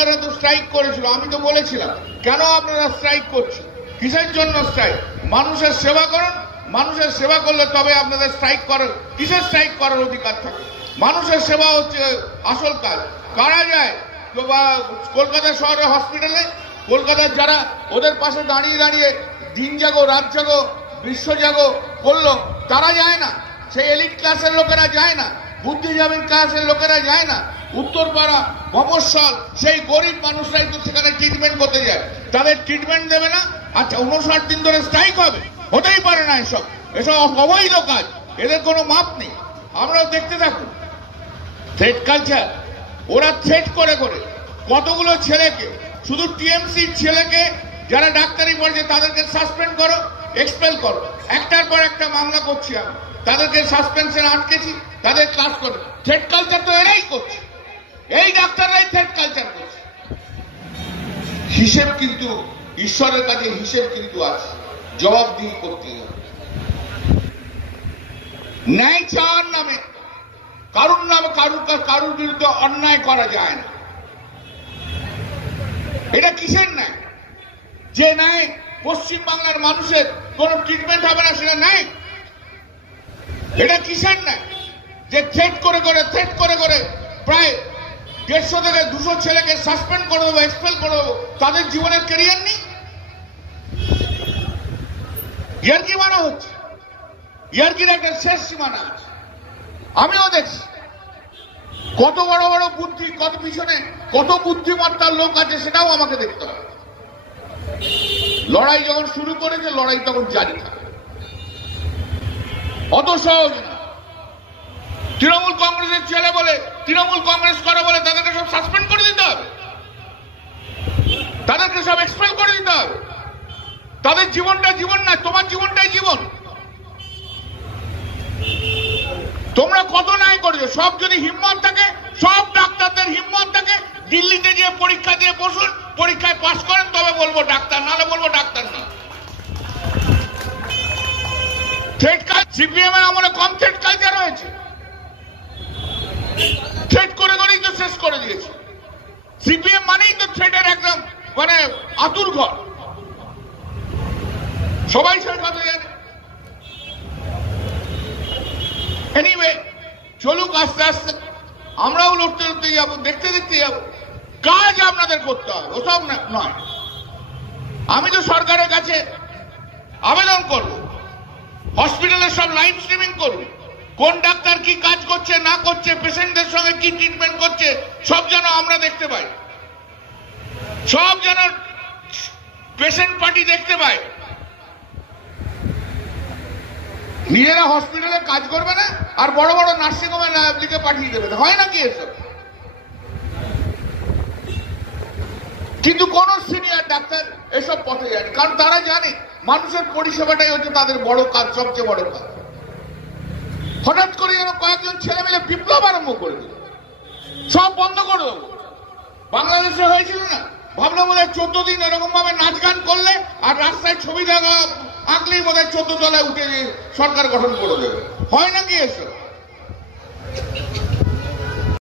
ডাক্তাররা তো স্ট্রাইক করেছিল, আমি তো বলেছিলাম কেন আপনারা স্ট্রাইক করছেন, কিসের জন্য স্ট্রাইক? মানুষের সেবা করুন, মানুষের সেবা করলে তবে আপনাদের স্ট্রাইক করার, কিসের স্ট্রাইক করার অধিকার থাকে? মানুষের সেবা হচ্ছে আসল কাজ। কারা যায় কলকাতা শহরের হসপিটালে? কলকাতার যারা ওদের পাশে দাঁড়িয়ে দাঁড়িয়ে দিন জাগো রাত জাগো বিশ্ব জাগো করলো, তারা যায় না। সেই এলিট ক্লাসের লোকেরা যায় না, বুদ্ধিজীবী ক্লাসের লোকেরা যায় না। উত্তরপাড়া, মফস্বল সেই গরিব মানুষরাই তো সেখানে ট্রিটমেন্ট করতে যায়। তাদের ট্রিটমেন্ট দেবে না? আচ্ছা, 59 দিন ধরে স্ট্রাইক হবে? হতেই পারে না। এসব অবৈধ কাজ, এদের কোনো মাপ নেই। আমরাও দেখতে থাকুন। থ্রেট কালচার, ওরা থ্রেট করে করে কতগুলো ছেলেকে, শুধু টিএমসির ছেলেকে যারা ডাক্তারি পড়ছে তাদেরকে সাসপেন্ড করো, এক্সপেল করো। একটার পর একটা মামলা করছি আমি, তাদেরকে সাসপেনশনে আটকেছি, তাদের ক্লাস করে। থ্রেট কালচার তো এরাই করছে, এই ডাক্তাররাই থ্রেট কালচার করছে। হিসেব কিন্তু ঈশ্বরের কাছে হিসেব কিন্তু আছে, জবাবদিহি করতে হবে। ন্যায় চাওয়ার নামে কারুর বিরুদ্ধে অন্যায় করা যায় না। এটা কিসের ন্যায়? যে ন্যায় পশ্চিম বাংলার মানুষের কোন ট্রিটমেন্ট হবে না, সেটা ন্যায়? এটা কিসের ন্যায়? যে থ্রেট করে করে প্রায় 150 থেকে 200 ছেলেকে সাসপেন্ড করে দেবো, এক্সপেল করে দেবো, তাদের জীবনের ক্যারিয়ার নেই। ইয়ার্কি মানা হচ্ছে, ইয়ার্কির একটা শেষ সীমানা আছে। আমিও দেখছি কত বড় বড় বুদ্ধি, কত পিছনে কত বুদ্ধিমত্তার লোক আছে, সেটাও আমাকে দেখতে হবে। লড়াই যখন শুরু করেছে, লড়াই তখন জারি থাকে, অত সহজ না। তৃণমূল কংগ্রেসের ছেলে বলে, তৃণমূল কংগ্রেস করে বলে তাদেরকে সব সাসপেন্ড করে দিতে হবে, তাদেরকে সব এক্সপেল করে দিতে হবে। তাদের জীবনটা জীবন না, তোমার জীবনটাই জীবন। তোমরা কত ন্যায় করেছো। সব যদি হিম্মত থাকে, সব ডাক্তারদের হিম্মত থাকে, দিল্লিতে গিয়ে পরীক্ষা দিয়ে বসুন, পরীক্ষায় পাস করেন, তবে বলবো ডাক্তার, নাহলে বলবো ডাক্তার না। থ্রেট কালচার সিপিএম এর আমলে কম থ্রেট কালচার হয়েছে? থ্রেট করে করেই তো শেষ করে দিয়েছে। সিপিএম মানেই তো থ্রেটের একদম মানে আতুর ঘর, সবাই সে কথা জানে। এনিওয়ে, চলুক আস্তে আস্তে, আমরাও লড়তে লড়তে যাবো, দেখতে দেখতে যাবো। কাজ আপনাদের করতে হবে, ওসব নয়। আমি তো সরকারের কাছে আবেদন করব, হসপিটালের সব লাইভ স্ট্রিমিং করুন। কোন ডাক্তার কি কাজ করছে না করছে, পেশেন্টদের সঙ্গে কি ট্রিটমেন্ট করছে, সব যেন আমরা দেখতে পাই, সব যেন পেশেন্ট পার্টি দেখতে পাই। নিজেরা হসপিটালে কাজ করবে না, আর বড় বড় নার্সিংহোমে লিখে পাঠিয়ে দেবে। হয় নাকি এসব? কিন্তু কোন সিনিয়র ডাক্তার এসব পথে যায়নি, কারণ তারা জানে মানুষের পরিষেবাটাই হচ্ছে তাদের বড় কাজ, সবচেয়ে বড় কাজ। হঠাৎ করে যেন কয়েকজন ছেলে মিলে বিপ্লব আরম্ভ করে দিল, সব বন্ধ করে দেবো। বাংলাদেশে হয়েছিল না, ভাবলো বোধ হয় 14 দিন এরকম ভাবে নাচ গান করলে আর রাস্তায় ছবি দেখা আঁকলেই বোধ হয় 14 তলায় উঠে সরকার গঠন করে দেবে। হয় নাকি এসব?